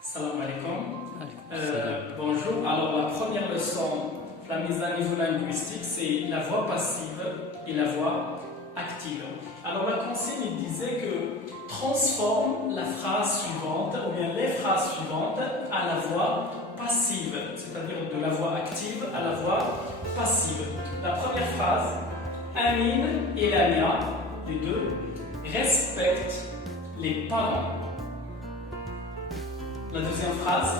Salam alaikum. Salam. Bonjour. Alors, la première leçon, la mise à niveau linguistique, c'est la voix passive et la voix active. Alors, la consigne disait que transforme la phrase suivante, ou bien les phrases suivantes, à la voix passive, c'est-à-dire de la voix active à la voix passive. La première phrase, Amine et Lamia, les deux, respectent les parents. La deuxième phrase,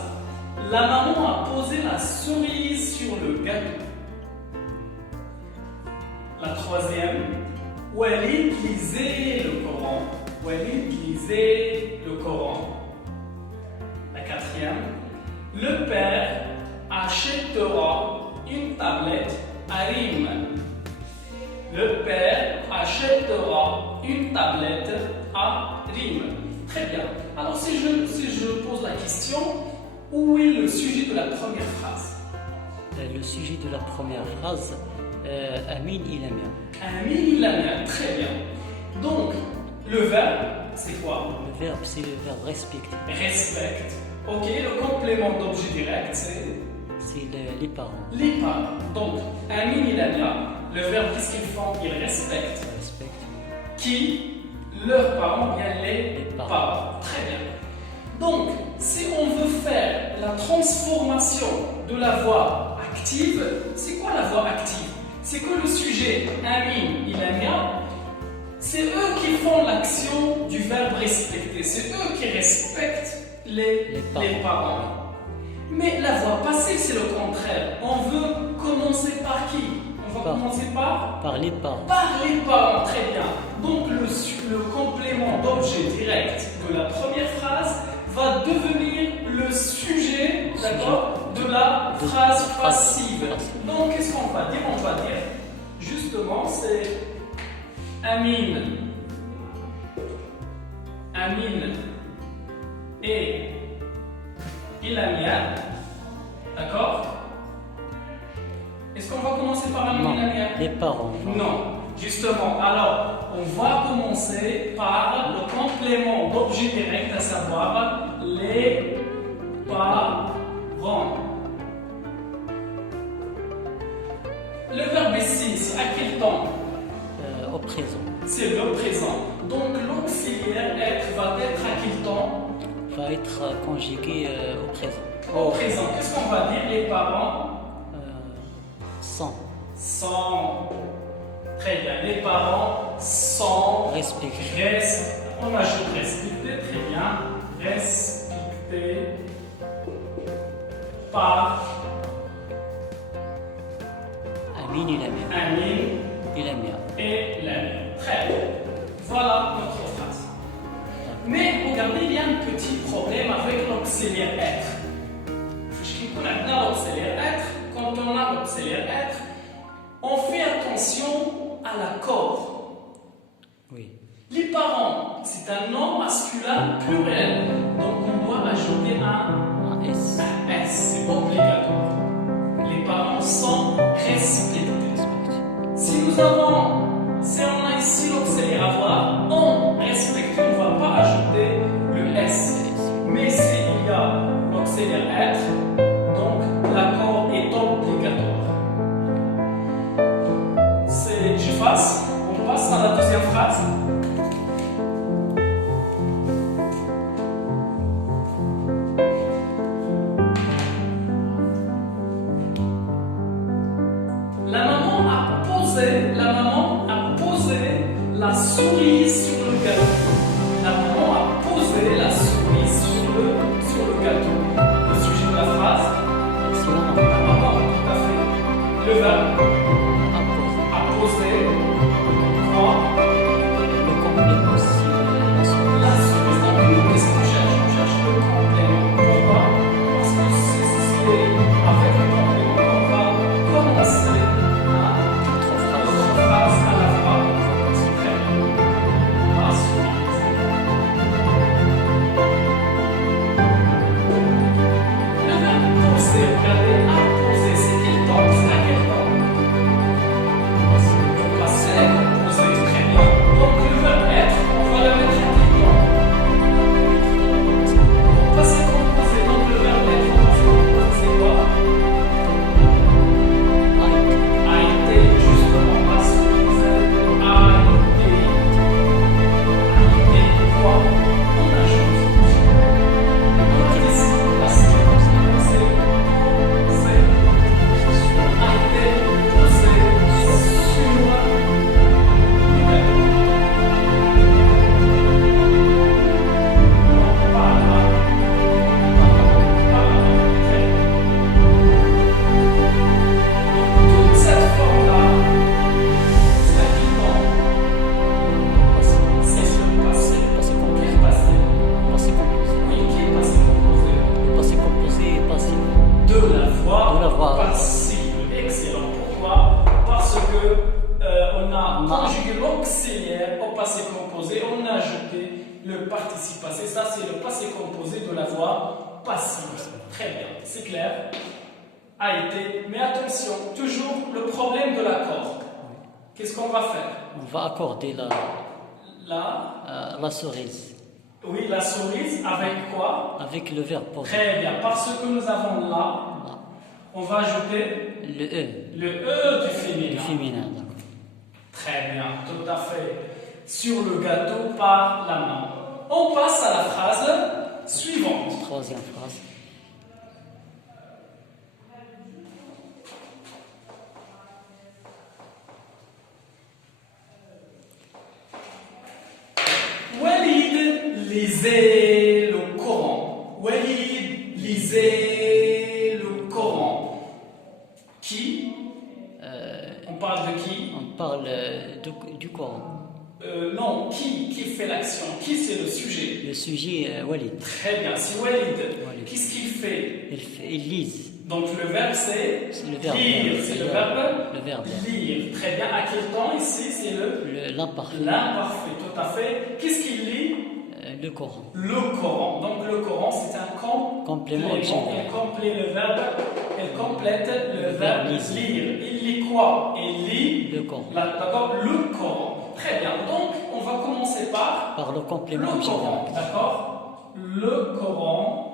la maman a posé la cerise sur le gâteau. La troisième, Walid lisait le Coran. Walid lisait le Coran. La quatrième, le père achètera une tablette à Rim. Le père achètera une tablette à Rim. Très bien. Alors, si je pose la question, où est le sujet de la première phrase? Le sujet de la première phrase, Amine il Lamia. Amine il Lamia. Très bien. Donc, le verbe, c'est quoi? Le verbe, c'est le verbe respecter. Respecte. Ok, le complément d'objet direct, c'est C'est les parents. les parents. Donc, Amine il Lamia, le verbe, qu'est-ce qu'ils font? Ils respectent. Respecte. Qui? Leurs parents, bien les parents. parents. Très bien. Donc, si on veut faire la transformation de la voix active, c'est quoi la voix active? C'est que le sujet Amine, il Lamia, c'est eux qui font l'action du verbe respecter. C'est eux qui respectent les parents. Mais la voix passive, c'est le contraire. On veut commencer par qui? On va commencer par les parents. Par les parents, très bien. Donc le complément d'objet direct de la première phrase va devenir le sujet, d'accord, de la phrase passive. Donc qu'est-ce qu'on va dire? On va dire justement c'est Amine et Lamia, d'accord? Est-ce qu'on va commencer par Amine et Lamia? Les parents. Non, justement. Alors, on va commencer par le complément d'objet direct, à savoir les parents. Le verbe ici, c'est à quel temps? Au présent. C'est le présent. Donc, l'auxiliaire être va être à quel temps? Va être conjugué au présent. Au présent. Qu'est-ce qu'on va dire? Les parents Sans. sont. Très bien. Les parents sont. Respecter. On ajoute respecter. Très bien. Respecté par Amine il Lamia. Amine Il Lamia. et Lamia. Très bien. Voilà notre phrase. Mais regardez, il y a un petit problème avec l'auxiliaire être. On a l'auxiliaire être. Quand on a l'auxiliaire être, on fait attention à l'accord. Oui. Les parents, c'est un nom masculin pluriel. Donc on doit ajouter Un S. un S. C'est obligatoire. Les parents sont respectés. Si on a ici l'auxiliaire avoir, on respecte, on ne va pas ajouter le S. Mais s'il y a l'auxiliaire être, donc l'accord est obligatoire. On passe à la deuxième phrase. La maman a posé la cerise sur le gâteau. La maman a posé la cerise sur le gâteau. Le sujet de la phrase, C'est la la maman. maman, tout à fait. Le verbe, a posé, quoi? Le complément, c'est La cerise. Donc nous, qu'est-ce qu'on cherche? On cherche le complément. Pourquoi? Parce que c'est avec le complément qu'on va commencer notre phrase à la fois. C'est très bien. la voix passive. Très bien, c'est clair. A été. Mais attention, toujours le problème de l'accord. Qu'est-ce qu'on va faire? On va accorder La la cerise Oui, la cerise avec quoi? avec le verbe poser. Très bien, parce que nous avons là, Là. on va ajouter Le E le E du du féminin. féminin. D'accord. Très bien, tout à fait. Sur le gâteau par la main. On passe à la phrase suivante. Troisième phrase. Walid lisait le Coran. Walid lisait le Coran. Qui? On parle de qui? On parle du Coran. Non, qui fait l'action? Qui c'est le sujet? Le sujet Walid. Très bien, c'est Walid. Walid. Qu'est-ce qu'il fait? Il lise. Donc le verbe c'est C'est le verbe. lire. C'est le verbe Le verbe. lire. Très bien. À quel temps ici? C'est L'imparfait. l'imparfait. Tout à fait. Qu'est-ce qu'il lit? Le Coran. Le Coran. Donc le Coran c'est un Complément Elle auxiliaire. complète le verbe. Elle complète le verbe lire. lire. Il lit quoi? Il lit Le Coran. D'accord. Le Coran. Très bien. Donc on va commencer par Par le complément le Coran. auxiliaire. D'accord. Le Coran.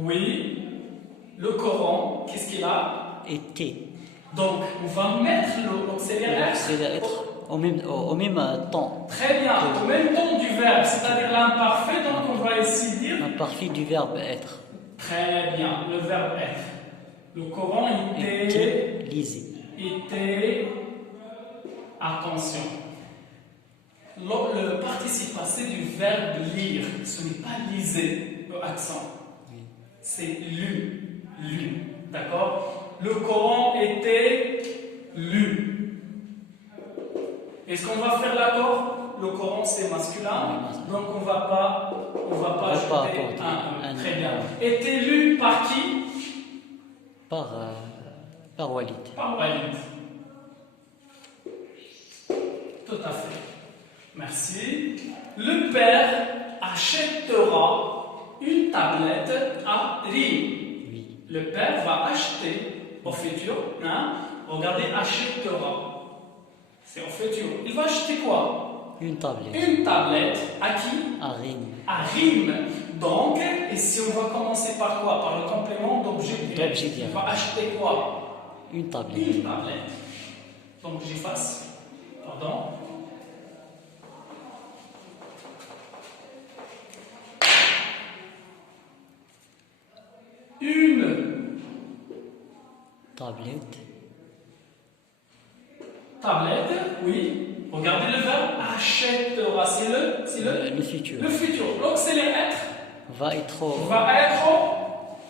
Oui, le Coran, qu'est-ce qu'il a? Et T. Donc, on va mettre l'auxiliaire C'est être au même temps. Très bien, au même temps du verbe, c'est-à-dire l'imparfait, donc on va ici dire. L'imparfait du verbe être. Très bien, le verbe être. Le Coran Était lisé. était. Attention. Le participe passé du verbe lire, ce n'est pas liser, le accent. C'est lu, d'accord? Le Coran était lu. Est-ce qu'on va faire l'accord? Le Coran c'est masculin, donc on va pas ajouter accorder un. un. Très bien. Était lu par qui? Par Walid. Par Walid. Tout à fait. Merci. Le père achètera une tablette à Rim. Oui. Le père va acheter au futur. Hein? Regardez, achètera. C'est au futur. Il va acheter quoi? Une tablette. Une tablette à qui? À Rim. À Rim. Donc, et si on va commencer par quoi? Par le complément d'objet direct. D'objet direct. Il va acheter quoi? Une tablette. Une tablette. Donc, j'efface. Pardon. Une Tablette. tablette, oui. Regardez le verbe achètera. C'est Le futur. le futur. L'auxiliaire être Va être va être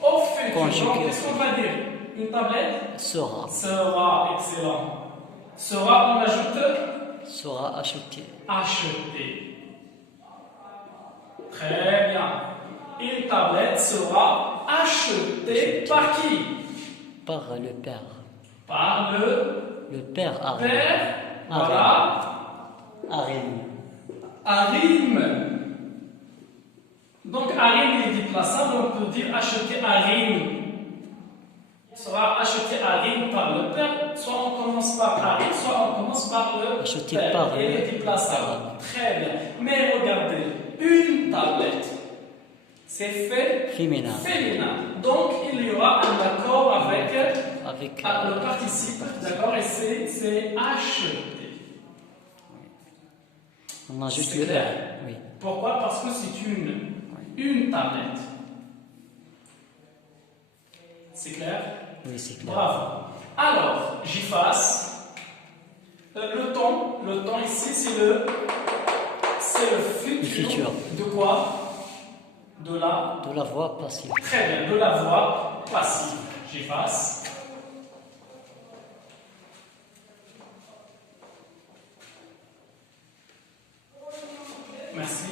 au futur. Conjugué Donc, au qu'est-ce qu'on va dire? Une tablette sera. sera. Excellent. Sera, on ajoute Sera acheté. acheter. Très bien. Une tablette sera achetée par qui? Par le père. Par Le père à Rim. père. Voilà. À Rim. Arim. Donc Arim il est déplaçable, on peut dire acheter Arim. Sera acheté Arim par le père, soit on commence par Arim, soit on commence par le Acheté père. par Il est déplaçable. Très bien. Mais regardez, une tablette, c'est fait Féminin. féminin. Donc il y aura un accord avec Avec le participe, d'accord, et c'est acheté. on ajoute C'est le clair. R. Oui. Pourquoi? Parce que c'est une tablette. C'est clair? Oui, c'est clair. Bravo. Alors, j'efface. Le temps ici, c'est le futur. De quoi? De la voix passive. Très bien, de la voix passive. J'efface. Merci.